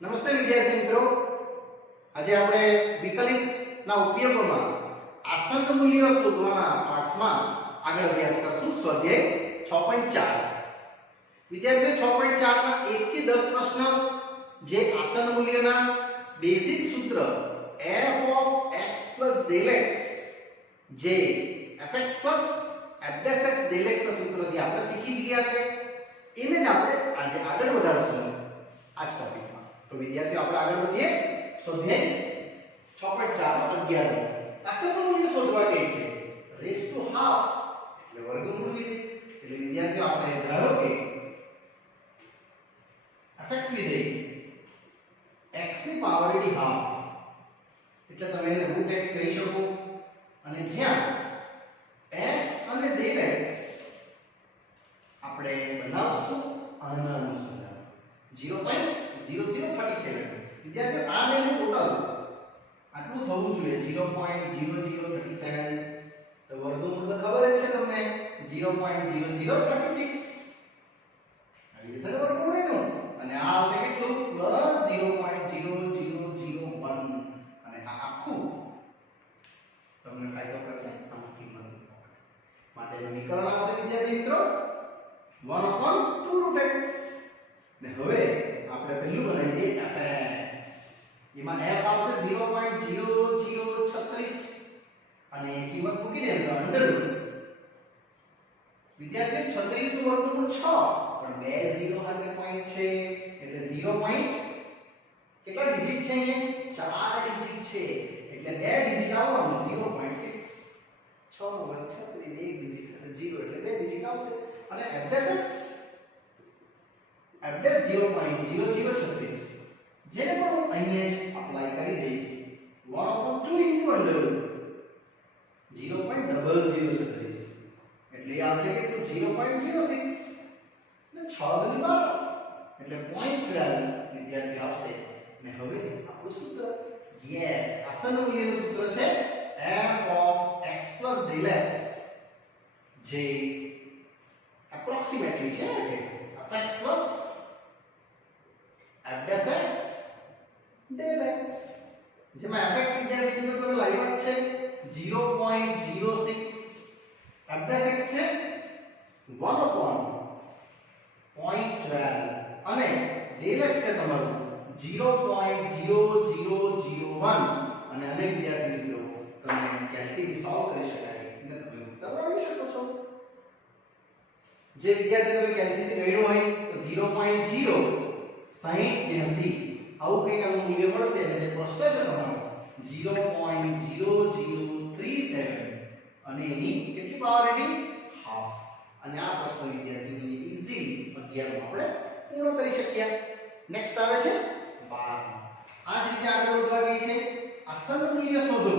નમસ્તે વિદ્યાર્થી મિત્રો, આજે આપણે વિકલિતના ઉપયોગોમાં આસન મૂલ્યો શોધવાના પાઠમાં આગળ અભ્યાસ કરશું. સ્વાધ્યાય 6.4. વિદ્યાર્થીઓ 6.4 માં 1 થી 10 પ્રશ્ન જે આસન મૂલ્યોના બેઝિક સૂત્ર f of x + del x જે fx + f'(x) del x ના સૂત્રથી આપણે શીખી જ ગયા છે. એને જ આપણે આજે આગળ વધારશું આ ટોપિકમાં. તો વિદ્યાર્થીઓ આપણે આગળ વધીએ. સ્વાધ્યાય 6.4 આસન મૂલ્ય શોધવા કહે છે. રેસ ટુ હાફ એટલે વર્ગમૂળ વિધેય. એટલે વિદ્યાર્થીઓ આપણે ધારો કે fx વિધેય x ની પાવર d હાફ એટલે તમે એને √x કહી શકો. અને જ્યાં x અને del x આપણે બનાવશું આનાનું સુધાર 0.0037. વિદ્યાર્થીઓ આ બેનું ટોટલ આટલું થવું જોઈએ 0.0037. તો વર્ગમૂળ તો ખબર જ છે તમને 0.0036. આવી જશે ને વર્ગમૂળ એનું. અને આ આવશે કેટલું +0.0001. અને આ આખું તમને ફાયદો કરશે આની કિંમત માટેનું વિકલન આવશે વિદ્યાર્થી મિત્રો 1/2√x. ને હવે આપણે પહેલું બનાવી દઈએ fx. એમાં f આવશે 0.0036 અને કિંમત મૂકી દે તો અંડરરૂટ. વિદ્યાર્થીઓ 36 નું વર્ગમૂળ 6 પણ બે 0 સાથે પોઈન્ટ છે એટલે 0 પોઈન્ટ કેટલા ડિજિટ છે અહીંયા 4 ડિજિટ છે એટલે બે ડિજિટ આવવાનું 0.6. 6 નો વર્ગ 36 એક ડિજિટ એટલે 0 એટલે બે ડિજિટ આવશે. અને f'(x) 0.0036 જેને પણ હું અહીંયા જ એપ્લાય કરી દઈશ 1/2 * અંડરરૂટ 0.0036 એટલે એ આવશે કેટલું 0.06 ને 6 * 12 એટલે 0.12 વિદ્યાર્થી આવશે. ને હવે આપણું સૂત્ર યસ આસન મૂલ્યનું સૂત્ર છે f of x + del x જે એપ્રોક્સિમેટલી છે કે fx + f'(x) del x. જેમાં fx વિદ્યાર્થી મિત્રો તમે લાવ્યા છે 0.06, f'(x) છે 1/0.12 અને del x છે તમારું 0.0001. અને આને વિદ્યાર્થી મિત્રો તમે કેલ્સીથી સોલ્વ કરી શકાય એટલે તમે ઉત્તર લાવી શકો છો. જે વિદ્યાર્થી તમે કેલ્સીથી મેળવ્યો હોય તો 0.060 આવું કંઈક આનું મૂલ્ય મળશે. એટલે જે પ્રશ્ન છે તમારો 0.0037 અને એની કેટલી પાવર એની હાફ. અને આ પ્રશ્ન વિદ્યાર્થીઓને ઈઝીલી 11 માં આપણે પૂર્ણ કરી શક્યા. નેક્સ્ટ આવે છે 12. આ જ રીતે આગળ વધવા ગઈ છે આસન મૂલ્ય શોધો.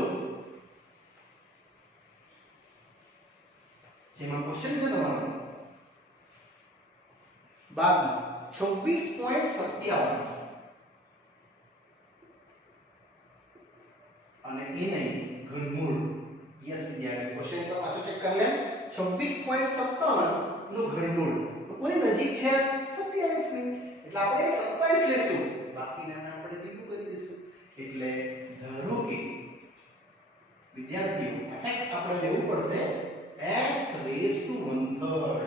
જેમાં ક્વેશ્ચન છે તમારો 26.57 અને એને ઘનમૂળ. યસ વિદ્યાર્થી ક્વેશ્ચન પર પાછો ચેક કરી લે. 26.57 નું ઘનમૂળ તો કોની નજીક છે 27 ની એટલે આપણે 27 લેશું. બાકીના આપણે રીમૂવ કરી દઈશું. એટલે ધારો કે વિદ્યાર્થીઓ fx આપણે લેવું પડશે x⁻⁻⁻,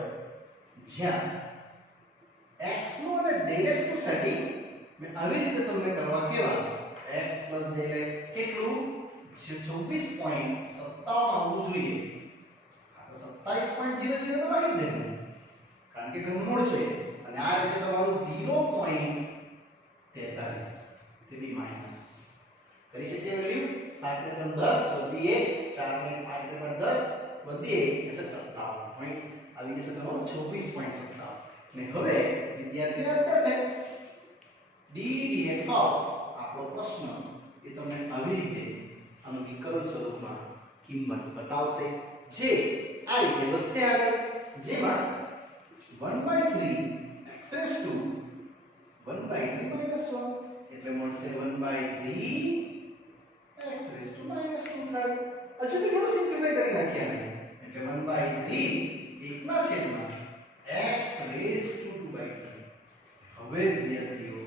જ્યાં x નું અને del x નું સેટિંગ મેં આવી રીતે તમને કરવા કેવા x + del x કેટલું 26.57 આવવું જોઈએ. આ તો 27.00 તો લાગી જ દેવું કારણ કે ઘનમૂળ છે. અને આ રહેશે તમારું 0.43. તેની માઈનસ કરી શકીએ વેલ્યુ 7 ને 3 10 વધી 1 4 ને 5 ને 10 વધી 1 એટલે 57 પોઈન્ટ આવી જશે તમારું 26.57. ને હવે વિદ્યાર્થીઓ f'(x) ddx ઓફ આપણો પ્રશ્ન એ તમને આવી રીતે આનું વિકલન સ્વરૂપમાં કિંમત બતાવશે જે આ રીતે વધશે આગળ. જેમાં 1/3 x⁻⁻⁻ એટલે મળશે 1/3 x⁻⁻². હજુ બી થોડું સિમ્પ્લિફાઈ કરી નાખ્યા એટલે 1/3 1 x⁻². હવે વિદ્યાર્થીઓ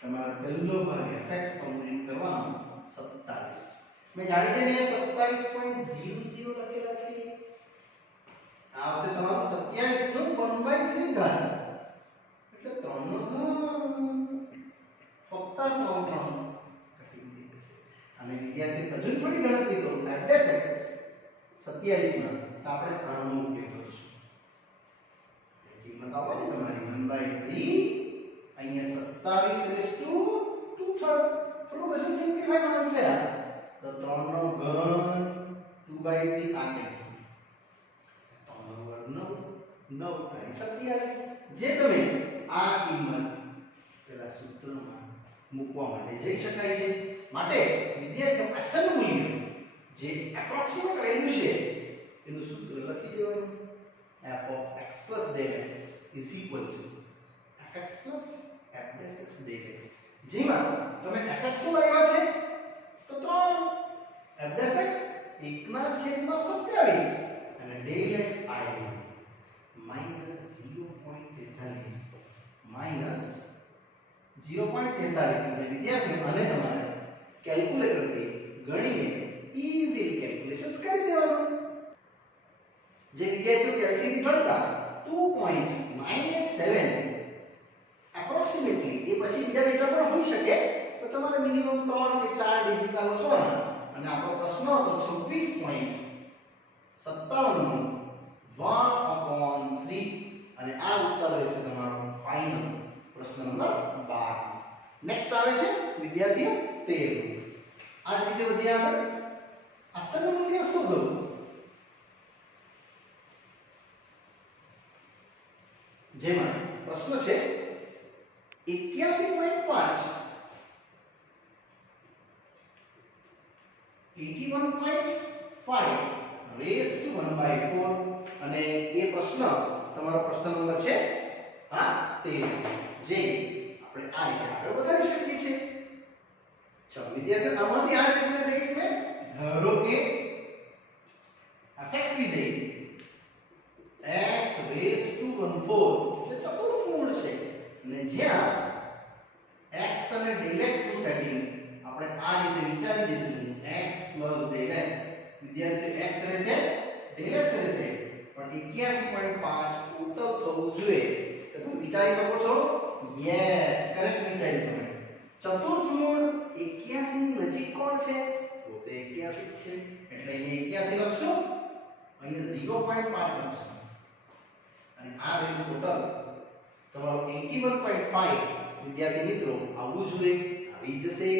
તમારે તમારો પહેલો ભાગ fx કમ્પ્લીટ કરવાનો 27 મેં જાણી લઈને 27.00 લખેલા છે આ આવશે તમારું 27 નો 1/3 ઘાત એટલે 3 નો ઘન ફક્ત 3 કટિંગ થઈ જશે અને વિદ્યાર્થી હજુ થોડી ગણતરી કરો f(x) 27 માં તો આપણે આનો ઉપયોગ કરીશું કિંમત આવવાની તમારી 1/3 અહીંયા 27 થોડું વજન સિમ્પ્લિફાય કરવાનું છે તો 3 નો ઘન 2/3 આ કેન્સલ 3 નો વર્ગ 9 9 તારી 27 જે તમે આ કિંમત પેલા સૂત્રમાં મૂકવા માટે જઈ શકાય છે માટે વિદ્યાર્થીઓ આસન મૂલ્ય જે એપ્રોક્સિમેટ વેલ્યુ છે એનું સૂત્ર લખી દેવાનું f of x plus del x is equal to fx plus f(x) del x જેમાં તમે fx શું આવ્યા છે તો 3 f(x) 1/27 અને del x આવ્યું -0.43 એટલે વિદ્યાર્થીઓ આને તમારે કેલ્ક્યુલેટરથી ગણીને ઈઝીલી કેલ્ક્યુલેશન્સ કરી દેવાનું જે વિદ્યાર્થીઓ કેલ્સીથી ગણતા 2.987 એપ્રોક્સિમેટલી એ પછી બીજા ડેટા પણ હોઈ શકે તો તમારે મિનિમમ 3 કે 4 ડિજિટ લખવાના અને આપણો પ્રશ્ન હતો 26.57 નો 1/3 અને આ ઉત્તર રહેશે તમારો ફાઇનલ પ્રશ્ન નંબર 12 નેક્સ્ટ આવે છે વિદ્યાર્થીઓ 13 આ જ રીતે વધીએ આગળ આસન મૂલ્ય શું હતું જેમાં પ્રશ્ન છે 81.5 81.5 રેઝ ટુ 1/4 અને એ પ્રશ્ન તમારો પ્રશ્ન નંબર છે હા 13 જે આપણે આ રીતે આગળ વધારી શકીએ છીએ ચાલો વિદ્યાર્થીઓ આમાંથી આ રીતના જઈશ મેં ધારો કે fx વિધેય x રેઝ ટુ 1/4 એટલે ચતુર્થ મૂળ છે અને જ્યાં x અને del x નું સેટિંગ આપણે આ રીતે વિચારી દઈશું x del x વિદ્યાર્થીઓ x રહેશે del x રહેશે પણ 81.5 ટોટલ થવું જોઈએ તો તમે વિચારી શકો છો યસ કરેક્ટ વિચારી તમે ચતુર્થ મૂળ 81 ની નજીક કોણ છે તો તે 81 છે એટલે અહીંયા 81 લખશો અહીંયા 0.5 લખશો અને આ વેલ્યુ ટોટલ તમારો 81.5 વિદ્યાર્થી મિત્રો આવવું જોઈએ આવી જશે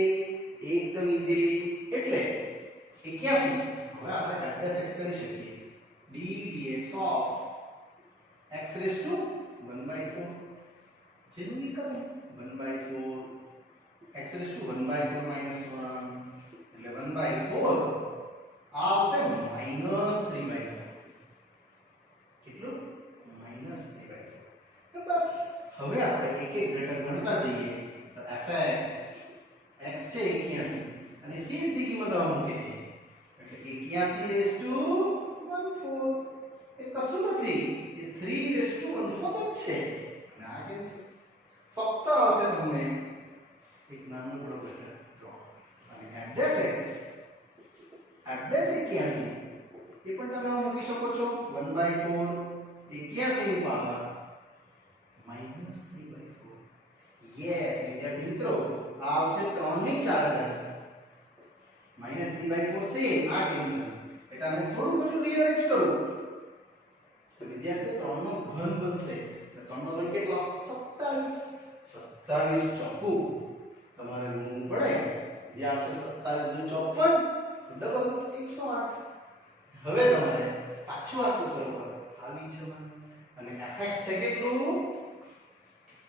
એકદમ ઈઝીલી એટલે 81 હવે આપણે f(x) કરી શકીએ d dx of x raised to 1/4 જેનું વિકલ્પ 1/4 x raised to 1/4 - 1 એટલે 1/4 આ આવશે -3/4 કેટલું -3/4 તો બસ હવે આપણે એક એક ઘટક ગણતા જઈએ તો fx x છે 81 અને સીધી કિંમત મૂકી દઈએ એટલે 81 raised to 1/4 એ કશું નથી એ 3 raised to 1/4 જ છે અને આ કેન્સલ ફક્ત આવશે તમને એક નાનકડો ઘટક 3 અને f(x) f(81) એ પણ તમે મૂકી શકો છો 1/4 81 ની પાવર -3/4 યસ વિદ્યાર્થી મિત્રો આ આવશે 3 ની 4 -3/4 સેમ આ કેન્સલ એટલે આને થોડું બધું રીઅરેન્જ કરો તો વિદ્યાર્થી 3 નો ઘન બનશે તો 3 નો ઘન કેટલો 27 ચોકુ તમારે ગુણવું પડે જે આવશે 27 * 54 ડબલ 108 હવે તમારે પાછું આ સૂત્ર પર આવી જવાનું અને fx છે કેટલું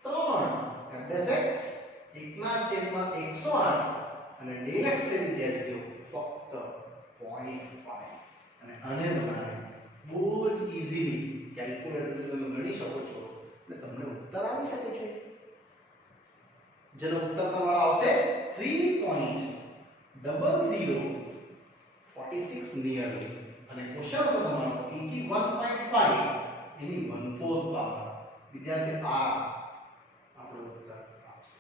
3 f(x) 1/108 અને del x છે વિદ્યાર્થીઓ ફક્ત 0.5 અને આને તમારે બહુ જ ઈઝીલી કેલ્ક્યુલેટરથી તમે ગણી શકો છો એટલે તમને ઉત્તર આવી શકે છે જેનો ઉત્તર તમારો આવશે 3.0046 નિયરલી અને ક્વેશ્ચન નંબર તમારો 81.5 એની 1/4 પાવર વિદ્યાર્થી આ આપણો ઉત્તર આપશે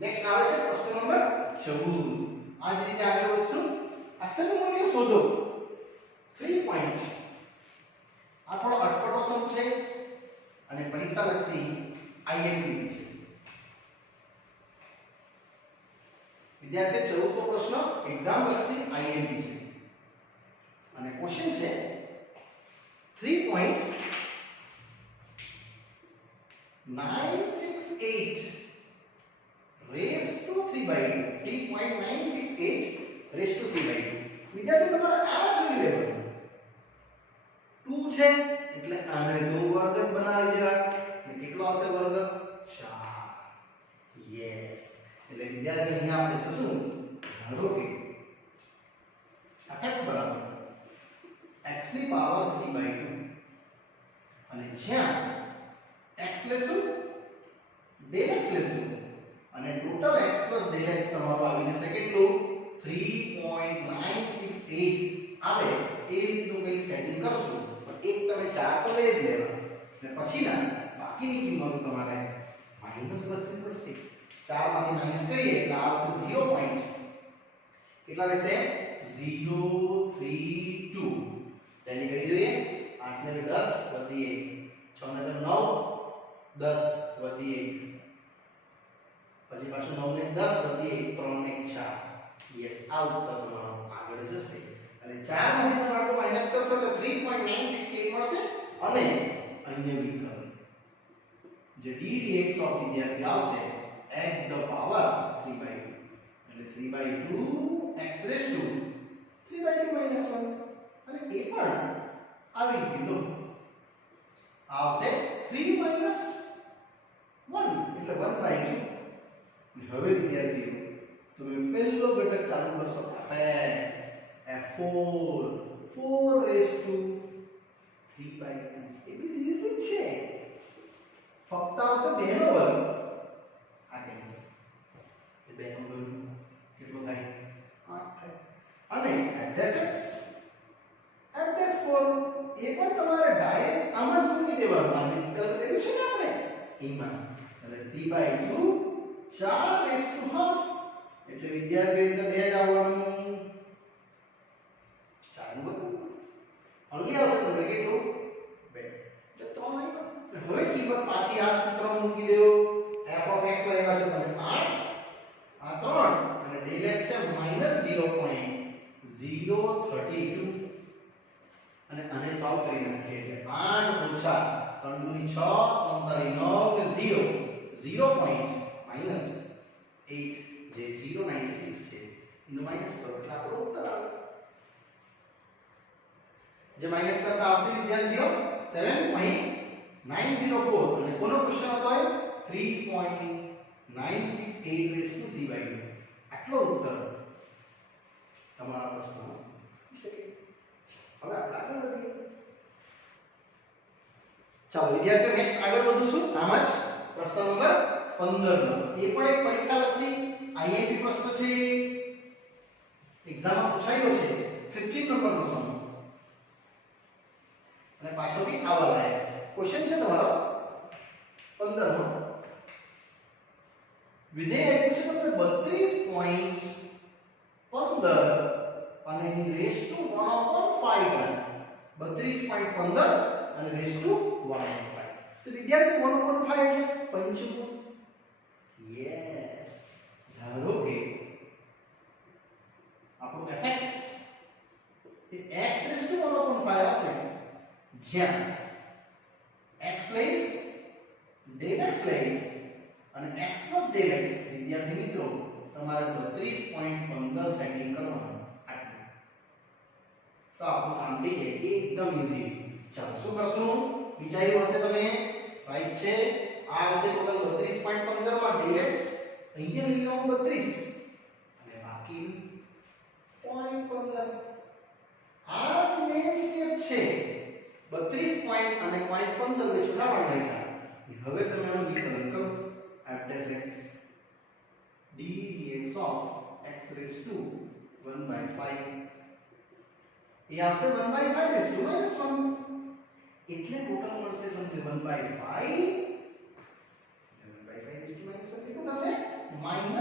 નેક્સ્ટ આવે છે પ્રશ્ન નંબર 14. આ જ રીતે આગળ વધશું. અસલ મૂલ્ય શોધો. 3 પોઈન્ટ. આ થોડો અટપટો સમ છે અને પરીક્ષા લક્ષી આઈએમપી છે. વિદ્યાર્થી 14 પ્રશ્ન એક્ઝામ લક્ષી આઈએમપી છે અને ક્વેશ્ચન છે 3.968 raised to 3/2. 3.968 raised to 3/2. વિદ્યાર્થી તમારે આ જોઈ લેવાનું. 2 છે એટલે આને તો વર્ગ જ બનાવી દેવા. અને કેટલો આવશે વર્ગ? 4. યસ. એટલે વિદ્યાર્થી અહીંયા આપણે જશું ધારો કે fx બરાબર x ની પાવર 3/2 અને જ્યાં x લેશું del x લેશું અને ટોટલ x del x તમારું આવી જશે કેટલું? 3.968 આવે એ રીતનું કંઈક સેટિંગ કરશું. પણ એક તમે 4 તો લઈ જ લેવા અને પછીના બાકીની કિંમતો તમારે માઈનસ કરવી પડશે. 4 માંથી માઈનસ કરીએ એટલે આવશે 0 પોઈન્ટ કેટલા રહેશે? 032. ટેલી કરી જોઈએ. 8 ને 10 વધી 1, 6 ને 9 10 વધી 1, પછી પાછું 9 ને 10 વધી 1, 3 ને 4. યસ, આ ઉત્તર તમારો આગળ જશે. અને 4 માંથી તમે આટલું માઈનસ કરશો એટલે 3.968 મળશે અને અન્ય વિકલ્પ જે d dx ઓફ વિદ્યાર્થી આવશે x the power 3/2 એટલે 3/2 x raised to 3/2 minus 1 અને એ પણ આવી ગયું. આવશે 3 minus 1 એટલે 1/2. હવે વિદ્યાર્થીઓ તમે પહેલો ઘટક ચાલુ કરશો fx f4 4 raised to 3/2. એ બી ઇઝી છે. ફક્ત આવશે 2 નો વર્ગ. આ કેન્સલ. એ 2 નો વર્ગ કેટલો થાય? 8 થાય. અને fx f4 એ પણ તમારે ડાયરેક્ટ આમ જ મૂકી દેવાનું. આ વિકલ્પ કર્યું છે ને આપણે એમાં. એટલે 3/2 4 raised to half એટલે વિદ્યાર્થીઓ એટલે 2 જ આવવાનું. 4 નું વર્ગ ઓન્લી આવશે તમને કેટલું? 2 એટલે 3 આવ્યો. હવે કિંમત પાછી આ સૂત્રમાં મૂકી દેવો. f of x લાવ્યા છે તમે 8 આ 3 અને del x છે -0.032 અને આને સોલ્વ કરી નાખીએ એટલે 8 ઓછા 3 * 6 3 * 9 ને 0 0.8 જે 096 છે એનું માઈનસ કરો એટલે આપણો ઉત્તર આવે. જે માઈનસ કરતા આવશે વિદ્યાર્થીઓ 7.904 અને કોનો ક્વેશ્ચન હતો? 3.968 raised to 3/2. આટલો ઉત્તર તમારા પ્રશ્નનો છે. હવે આપણે આગળ વધીએ. ચાલો વિદ્યાર્થીઓ નેક્સ્ટ આગળ વધું છું. આમ જ પ્રશ્ન નંબર 15 નો એ પણ એક પરીક્ષા લક્ષી આઈએમપી પ્રશ્ન છે. એક્ઝામમાં પૂછાયો છે 15 નંબરનો સમ અને પાછળથી આવા લાયક ક્વેશ્ચન છે તમારો 15 માં. વિધેય આપ્યું છે તમને 32.15 અને એની રેસ ટુ 1/5 32.15 અને રેસ ટુ 1/5. તો વિદ્યાર્થી 1/5 એટલે પંચમૂળ. યસ. ધારો કે આપણું fx A x raise to 1/5 હશે જ્યાં x લઈશ del x લઈશ અને x del x. વિદ્યાર્થી મિત્રો તમારે 32.15 સેટિંગ કરવાનું. આટલું તો આપણું કામ થઈ જાય એકદમ ઈઝી. ચાલો શું કરશું? વિચાર્યું હશે તમે રાઈટ છે. આ આવશે ટોટલ 32.15 માં del x અહીંયા લઈ લઉં 32 અને બાકી 0.15. આ જ મેઈન સ્ટેપ છે. 32 પોઈન્ટ અને 0.15 બે છોટા પાડી નાખ્યા. હવે તમે આનો વિકલ્પ કરો f dash x d dx of x raised to 1/5 એ આવશે 1/5 raised to -1 એટલે ટોટલ મળશે તમને 1/5 1/5 raised to -1 કેટલું થશે? -1/5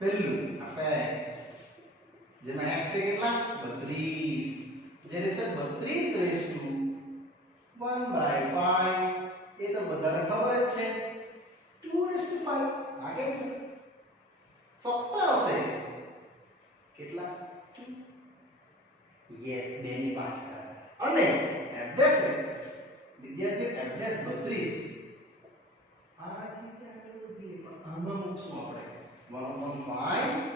પહેલું fx જેમાં x છે કેટલા 32 જે રહેશે 32 રેસ ટુ 1/5 એ તો બધાને ખબર જ છે 2/5 આ કેમ છે ફક્ત આવશે કેટલા 2 યસ 2 ની 5 ઘાત અને f' વિદ્યાર્થી f' 32 આ રીતે આગળ વધીએ પણ આમાં મૂકશું આપણે 1/5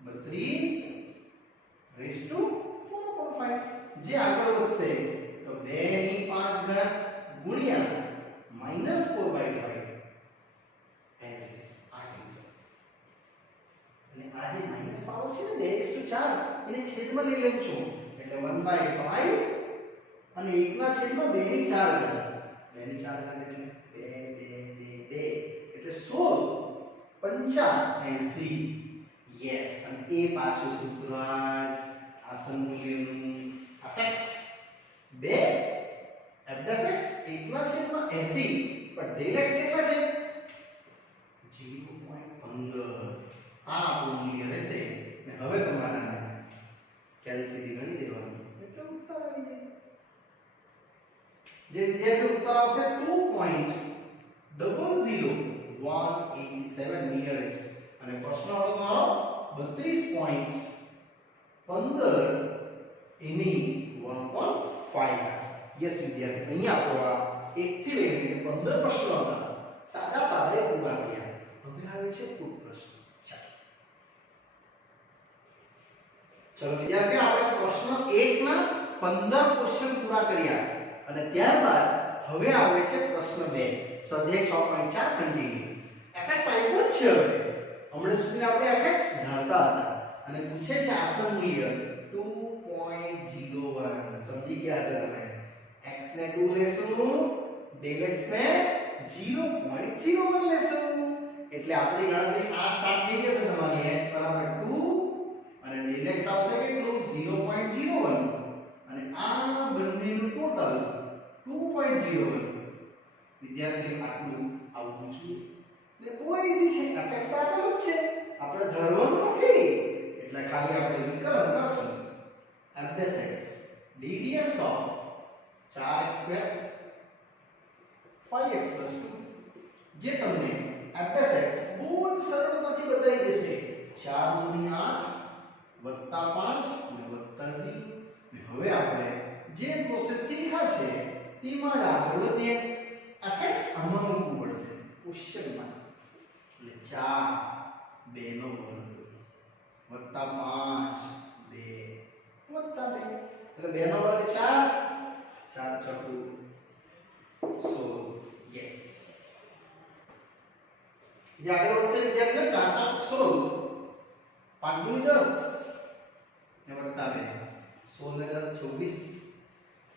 32 રેસ ટુ 4/5 જે આગળ વધશે તો 2 ની 5 ઘાત ગુણ્યા -4/5 એઝ ઇટ ઇઝ આ કેન્સલ અને આ જે માઈનસ પાવર છે ને 2/4 એને છેદમાં લઈ લઉં છું એટલે 1/5 અને 1 ના છેદમાં 2 ની 4 ઘાત 2 ની 4 ઘાત એટલે 2 એટલે 16 85 યસ અને એ પાછું સૂત્ર જ આસન મૂલ્યનું fx 2 f'(x) 1 ના છેદમાં 80 પણ ∇x કેટલા છે 0.15 આ આપણું મૂલ્ય રહેશે ને હવે તમારા કેલ્સીથી ગણી દેવાનું એટલે ઉત્તર આવી જાય જે વિદ્યાર્થી ઉત્તર આવશે 2.00187 નિયરેસ્ટ અને પ્રશ્ન હતો તમારો 32.15 એની 1.5 યસ વિદ્યાર્થી અહીંયા આપણો આ 1 થી લઈને 15 પ્રશ્નો હતા સાદા સાદા પૂરા થયા હવે આવે છે પૂર્વ પ્રશ્ન ચલો વિદ્યાર્થીઓ આપણે પ્રશ્ન 1 ના 15 ક્વેશ્ચન પૂરા કર્યા અને ત્યારબાદ હવે આવે છે પ્રશ્ન 2 સ્વાધ્યાય 6.4 કન્ટિન્યુ fx આપ્યો છે હમણાં સુધી આપણે fx જાણતા હતા અને પૂછે છે આસન મૂલ્ય 2.01 સમજી ગયા હશે તમે x ને 2 લેશું ∇x ને 0.01 લેશું એટલે આપણી ગણતરી આ સ્ટાર્ટ થઈ જશે તમારી x બરાબર 2 અને ∇x આવશે કેટલું 0.01 અને આ બંનેનું ટોટલ 2.01 વિદ્યાર્થી આટલું આવવું જોઈએ ને બહુ ઈઝી છે fx આપેલું જ છે આપણે ધરવાનું નથી એટલે ખાલી આપણે વિકલન કરશું f' ddx of 4x² 5x + 2 જે તમને f' બહુ જ સરળતાથી બતાવી દેશે 4 × 8 + 5 અને +0 ને હવે આપણે જે પ્રોસેસ શીખ્યા છે તેમાં જ આગળ વધીએ fx આમાં મૂકવું પડશે ક્વેશ્ચનમાં એટલે 4 2 નો વર્ગ + 5 2 + 2 એટલે 2 નો વર્ગ 4 4 ચોકુ 16 યસ જે આગળ વધશે વિદ્યાર્થીઓ 4 ચોક 16 5 × 10 ને + 2 16 ને 10 26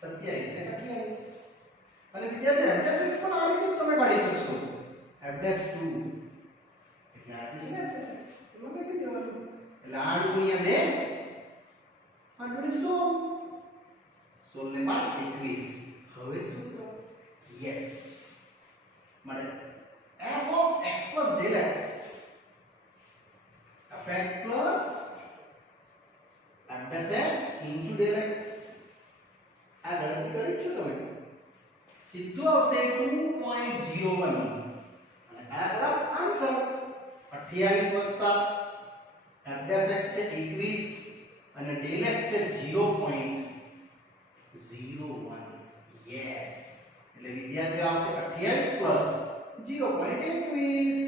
27 ને 28 અને વિદ્યાર્થી f' પણ આ રીતે તમે કાઢી શકશો f' 2 એટલે આ છે ને f' એમાં લખી દેવાનું એટલે 8 × 2 8 × 16 16 ને 5 21 હવે સૂત્ર યસ મળે f of x plus del x fx plus f' into del x આ ગણતરી કરી છે તમે સીધું આવશે 2.01 અને આ તરફ આન્સર 28 f' છે 21 અને del x છે 0.01 યસ એટલે વિદ્યાર્થીઓ આવશે 28 0.21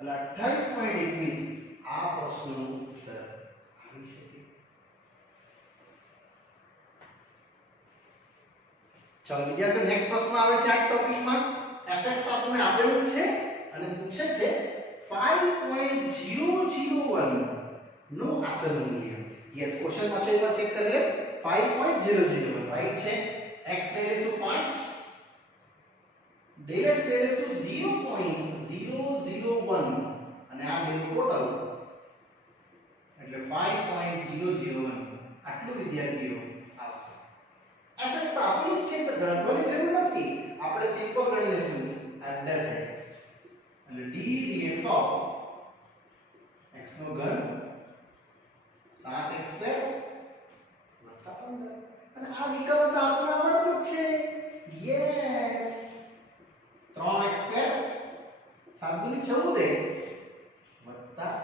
એટલે 28.21 આ પ્રશ્નનું ઉત્તર આવી શકે ચલો વિદ્યાર્થીઓ નેક્સ્ટ પ્રશ્ન આવે છે આ ટોપિકમાં fx આપણને આપેલું છે અને પૂછે છે 5.001 નું આસન મૂલ્ય યસ ક્વેશ્ચન માં છે એકવાર ચેક કરી લે 5.001 રાઈટ છે x ને લેશું 5 del x ને લેશું 0.001 અને આ બેનું ટોટલ એટલે 5.001 આટલું વિદ્યાર્થીઓ આવશે fx તો આપેલું છે તો ગણવાની જરૂર નથી આપણે સિમ્પલ ગણી લેશું f' એટલે d dx of 14x વત્તા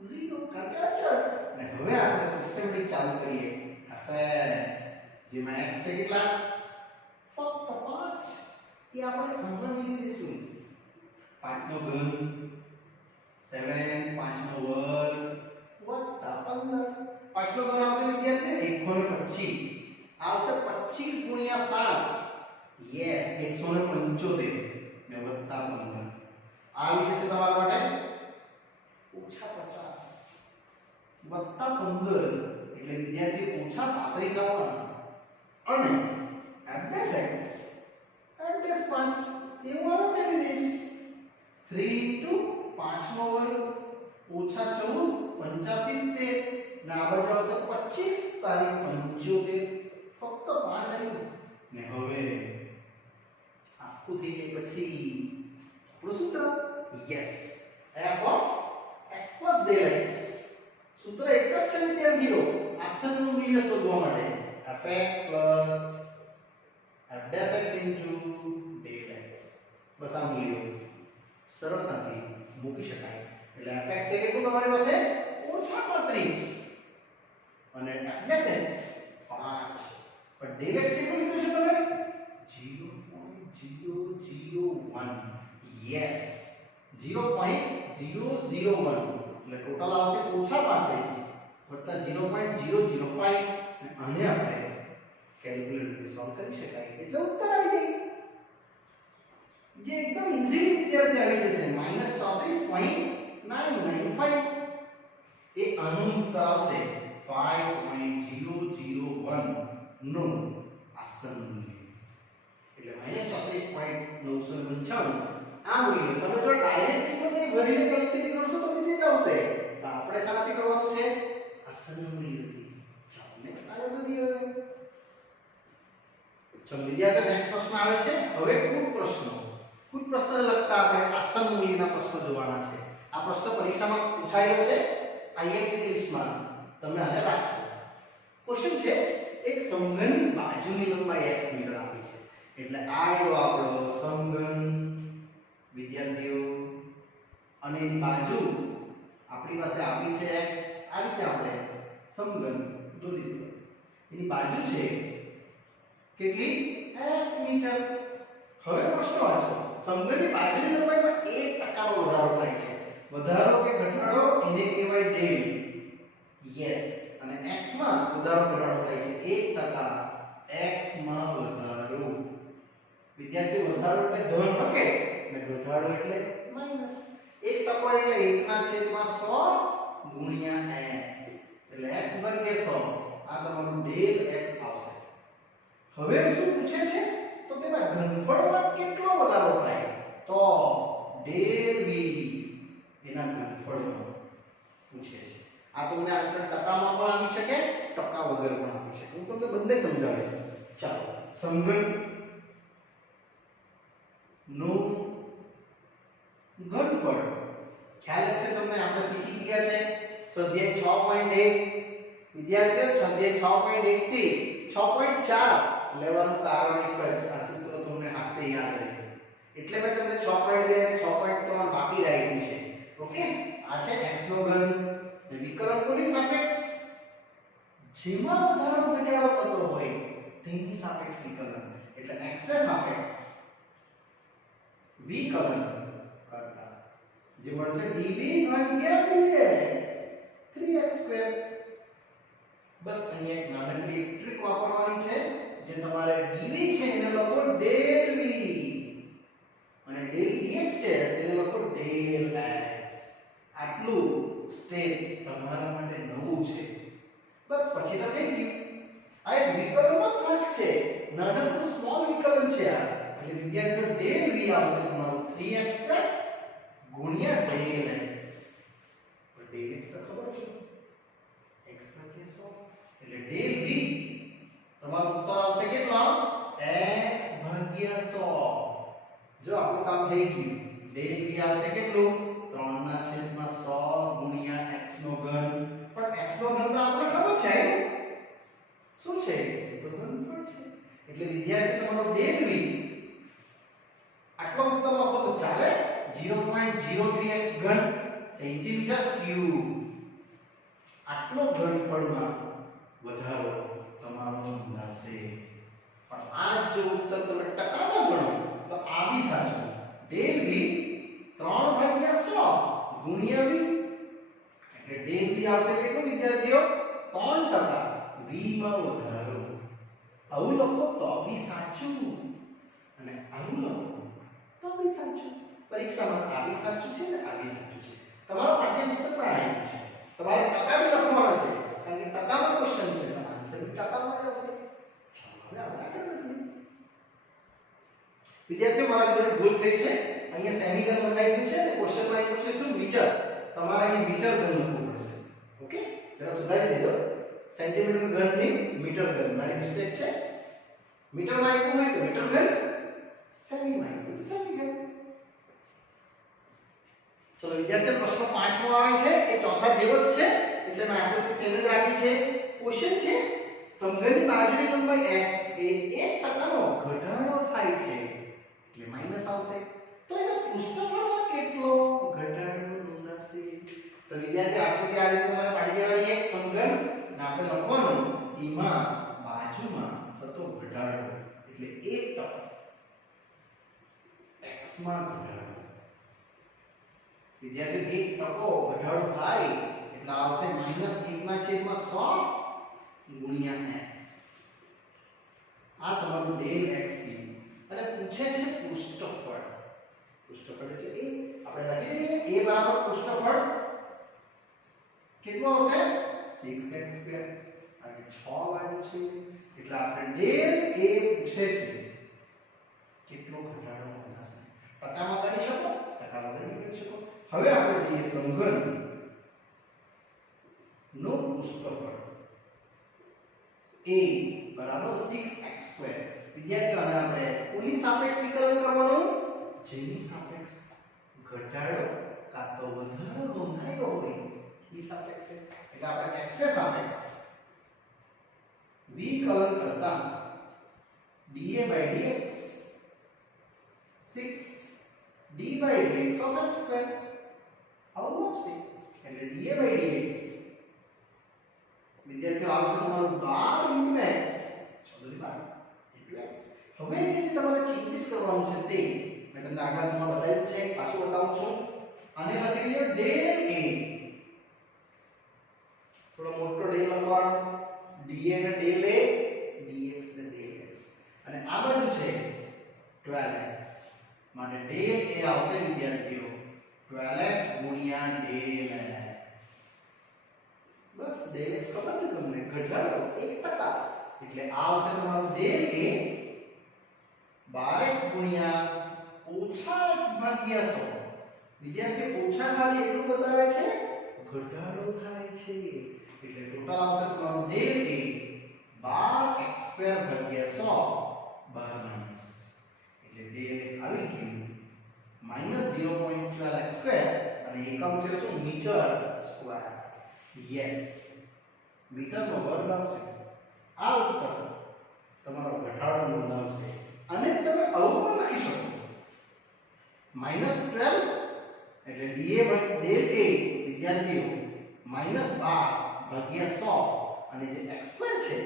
0 કારણ કે અચળ. અને હવે આપણે સિસ્ટમેટિક ચાલુ કરીએ. fx જેમાં x છે કેટલા? ફક્ત 5. એ આપણે આમાં લખી દઈશું 5 નો ઘન 7 5 નો વર્ગ વત્તા 15. 5 નો ઘન આવશે વિદ્યાર્થી 125 આવશે 25 ગુણ્યા 7 યસ 175 ને વત્તા 15 આવી જશે તમારા માટે ઓછા 50 વત્તા 15 એટલે વિદ્યાર્થી ઓછા 35 આવવાના. અને f'(x) f'(5) એવું આનો કરી દઈશ 3 * 5 નો વર્ગ ઓછા 14 75 ને આ બાજુ આવશે 25 તારીખ 75 ફક્ત 5 આવ્યું. ને હવે આખું થઈ જાય પછી આપણું સૂત્ર યસ f(x + del(x) સૂત્ર એક જ છે વિદ્યાર્થીઓ આસનનું મૂલ્ય શોધવા માટે fx + f'(x) del(x) બસ આ મૂલ્ય સરળતાથી મૂકી શકાય. એટલે fx છે કેટલું તમારી પાસે ઓછા 35 અને f'(x) 5 પણ del(x) કેટલું લીધું છે તમે 0.001 યસ 0.001 એટલે ટોટલ આવશે ઓછા 35 વત્તા 0.005 અને આને આપણે કેલ્ક્યુલેટરથી સોલ્વ કરી શકાય એટલે ઉત્તર આવી જાય જે એકદમ ઈઝીલી વિદ્યાર્થી આવી જશે -34.995 એ આનું ઉત્તર આવશે 5.001 નું આસન મૂલ્ય એટલે -34.995 આ મૂલ્ય તમે જો ડાયરેક્ટ કિંમત ભરીને કેલ્ક્યુલેટ કરશો તો કેટલી જ આવશે. તો આપણે શાનાથી કરવાનું છે આસન મૂલ્યથી. ચાલો નેક્સ્ટ આગળ વધીએ. ચલો વિદ્યાર્થીઓ નેક્સ્ટ પ્રશ્ન આવે છે હવે કુલ પ્રશ્નો. કુલ પ્રશ્નને લગતા આપણે આસન મૂલ્યના પ્રશ્નો જોવાના છે. આ પ્રશ્ન પરીક્ષામાં પૂછાયેલો છે આઈએમપી લિસ્ટમાં તમે આને રાખજો. ક્વેશ્ચન છે એક સમઘનની બાજુની લંબાઈ x મીટર આપી છે એટલે આ આવ્યો આપણો સમઘન વિદ્યાર્થીઓ અને એની બાજુ આપણી પાસે આપી છે x આ રીતે આપણે સમઘન દોરી દીધું. એની બાજુ છે કેટલી x મીટર. હવે પ્રશ્ન વાંચો સમઘનની બાજુની લંબાઈમાં 1% નો વધારો થાય છે. વધારો કે ઘટાડો એને કહેવાય ડેલ યસ અને x માં વધારો ઘટાડો થાય છે 1% x માં વધારો. વિદ્યાર્થી વધારો એટલે ધન હકે અને ઘટાડો એટલે માઈનસ. 1% એટલે 1/100 ગુણ્યા x એટલે x ભાગ્યા 100 આ તમારું ડેલ x આવશે. હવે શું પૂછે છે તો તેના ઘનફળમાં કેટલો વધારો થાય તો ડેલ v એના ઘનફળમાં પૂછે છે. આ તમને આન્સર ટકામાં પણ આપી શકે ટકા વગર પણ આપી શકે. હું તમને બંને સમજાવીશ. ચાલો સમઘન નું ઘનફળ ખ્યાલ છે તમને આપણે શીખી ગયા છે સ્વાધ્યાય 6.1 વિદ્યાર્થીઓ સ્વાધ્યાય 6.1 થી 6.4 લેવાનું કારણ એક જ આ સૂત્ર તમને હાથે યાદ રહે એટલે મેં તમને 6.2 અને 6.3 બાકી રાખ્યું છે. ઓકે આ છે x નો ઘન અને વિકલન કોની સાપેક્ષ જેમાં વધારો ઘટાડો થતો હોય તેની સાપેક્ષ વિકલન એટલે x ને સાપેક્ષ વિકલન કરતા જે મળશે dv ભાગ્યા dx 3x2. બસ અહીંયા એક નાનકડી ટ્રીક વાપરવાની છે જે તમારે dv છે એને લખો del v અને del dx છે તેને લખો del x. આટલું સ્ટેપ તમારા માટે નવું છે. બસ પછી તો થઈ ગયું. આ એક વિકલનનો ભાગ છે નાનકડું સ્મોલ વિકલન છે આ એટલે વિદ્યાર્થીઓ del v આવશે તમારું 3x2 ગુણ્યા del x. પણ del x તો ખબર છે x ભાગ્યા 100 એટલે del v તમારો ઉત્તર આવશે કેટલો x ભાગ્યા 100. જો આપણું કામ થઈ ગયું del v આવશે કેટલું 3/100 ગુણ્યા x નો ઘન. પણ x નો ઘન તો આપણે ખબર છે શું છે તો ઘનફળ છે એટલે વિદ્યાર્થી તમારો del v આટલો ઉત્તર લખો તો ચાલે 0.001 મીટર ક્યુબ આટલો ઘનફળમાં વધારો તમારો નોંધાશે. પણ આ જો ઉત્તર તમે ટકામાં ગણો તો આ બી સાચું. ડેલ બી 3/100 ગુણ્યા v એટલે ડેલ બી આવશે કેટલું વિદ્યાર્થીઓ? 3%. v માં વધારો. આવું લખો તો બી સાચું અને આવું લખો તો બી સાચું. પરીક્ષામાં આ બી સાચું છે ને આ બી સાચું છે. તમારા પાઠ્યપુસ્તકમાં આવ્યું છે. તમારે ટકા બી લખવાના છે કારણ કે ટકામાં ક્વેશ્ચન છે તો આન્સર બી ટકામાં જ આવશે. ચાલો હવે આપણે આગળ વધીએ. વિદ્યાર્થીઓ મારા જોડે ભૂલ થઈ છે. અહીંયા સેમી ઘન લખાઈ ગયું છે અને ક્વેશ્ચનમાં આપ્યું છે શું? મીટર. તમારે અહીં મીટર ઘન લખવું પડશે. ઓકે, જરા સુધારી દેજો. સેન્ટીમીટર ઘન નહીં મીટર ઘન. મારી મિસ્ટેક છે. મીટરમાં આપ્યું હોય તો મીટર ઘન, સેમીમાં આપ્યું તો સેમી ઘન. ચલો વિદ્યાર્થીઓ પ્રશ્ન 5મો આવે છે એ ચોથા જેવો જ છે એટલે મેં આકૃતિ સેમ જ રાખી છે. ક્વેશ્ચન છે સમઘનની બાજુની લંબાઈ x એ 1% નો ઘટાડો થાય છે એટલે માઈનસ આવશે. તો એના પૃષ્ઠફળમાં કેટલો ઘટાડો નોંધાશે? તો વિદ્યાર્થી આકૃતિ આ રીતે તમારે પાડી દેવાની. એક સમઘન અને આપણે લખવાનું એમાં બાજુમાં થતો ઘટાડો એટલે 1% x માં ઘટાડો. વિદ્યાર્થી 1% ઘટાડો થાય એટલે આવશે -1/100 ગુણ્યા x. આ તમારું ડેલ x થયું અને પૂછે છે પૃષ્ઠફળ. પૃષ્ઠફળ એટલે એ આપણે લખી દઈએ ને a બરાબર પૃષ્ઠફળ કેટલું આવશે? 6x² અને 6 બાજુ છે એટલે આપણે ડેલ a પૂછે છે કેટલો ઘટાડો નોંધાશે. ટકામાં ગણી શકો? ટકામાં ગણી શકો. હવે આપણે જઈએ સમઘન નો પૃષ્ઠફળ a બરાબર 6x². વિદ્યાર્થીઓ આને આપણે કોની સાપેક્ષ વિકલન કરવાનું? જેની સાપેક્ષ ઘટાડો કાં તો વધારો નોંધાયો હોય એ સાપેક્ષ. એટલે આપણે x ને સાપેક્ષ વિકલન કરતા dA/dx 6 d/dx of x². આવું આવશે એટલે dA/dx વિદ્યાર્થીઓ આવશે તમારું 12 x 12 x. હવે જે તમારે ચેન્જીસ કરવાનું છે તે મેં તમને આગલા સમયમાં બતાવ્યું છે, પાછું બતાવું છું. આને લખી લ્યો ડેલ a. થોડો મોટો ડેલ લખવાનો. dA ને ડેલ a, dx ને ડેલ x. અને આ બાજુ છે 12x માટે ડેલ a આવશે વિદ્યાર્થીઓ 12x ગુણ્યા ડેલ x. બસ ડેલ x ખબર છે તમને? ઘટાડો 1%. એટલે આ આવશે તમારું ડેલ a 12x ગુણ્યા -x/100. વિદ્યાર્થી ઓછા ખાલી એટલું બતાવે છે ઘટાડો થાય છે એટલે ટોટલ આવશે તમારું ડેલ a 12x²/100 બહાર માઈનસ એટલે ડેલ a આવી ગયું -0.12x² અને એકમ છે શું? Metre square. યસ, મીટરનો વર્ગ આવશે. આ ઉત્તર તમારો ઘટાડો નોંધાવશે. અને તમે આવું પણ લખી શકો -12 એટલે dA/ડેલ a વિદ્યાર્થીઓ -12/100 અને જે x² છે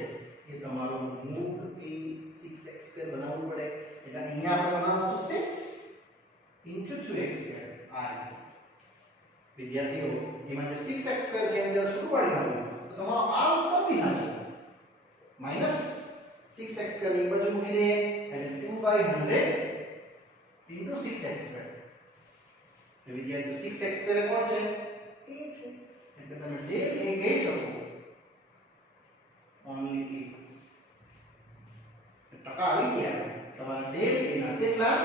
એ તમારો મૂળ એ 6x² બનાવવું પડે એટલે અહીંયા આપણે બનાવશું 6 * 2x². આ રીતે વિદ્યાર્થીઓ એમાં જે 6x² છે એમ જરા છૂટું પાડી નાખો તો તમારો આ ઉત્તર બી હશે -6x² એક બાજુ મૂકી દઈએ એટલે 2/100 * 6x². તો વિદ્યાર્થીઓ 6x² કોણ છે? a છે એટલે તમે ડેલ a કહી શકો ઓન્લી a. ટકા આવી ગયા તમારા ડેલ a ના કેટલા?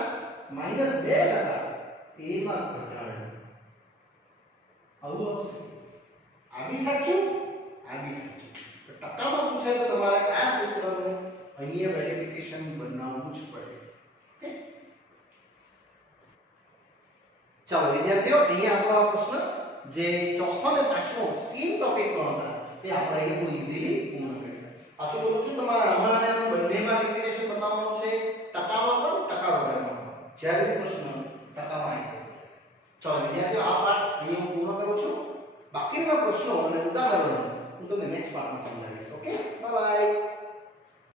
-2%. a માં ઘટાડો આવું આવશે. આ બી સાચું, આ બી સાચું. તો ટકામાં પૂછે તો તમારે આ સૂત્રનું અહીંયા વેરિફિકેશન બનાવવું જ પડે. ઓકે, ચાલો વિદ્યાર્થીઓ અહીંયા આપણો પ્રશ્ન જે ચોથો અને પાંચમો સેમ ટોપિકનો હતા તે આપણે અહીંયા બહુ ઈઝીલી પૂર્ણ કર્યા. પાછું બોલું છું તમારે આમાં અને આમાં બંનેમાં રિપીટેશન બતાવવાનું છે. ટકામાં પણ ટકા વગરમાં જ્યારે પ્રશ્ન ટકામાં આવ્યો. ચાલો વિદ્યાર્થીઓ આ પાઠ અહીંયા હું પૂર્ણ કરું છું. અગત્યના પ્રશ્નો અને ઉદાહરણો હું તમને નેક્સ્ટ પાર્ટમાં સમજાવીશ. Okay, bye bye.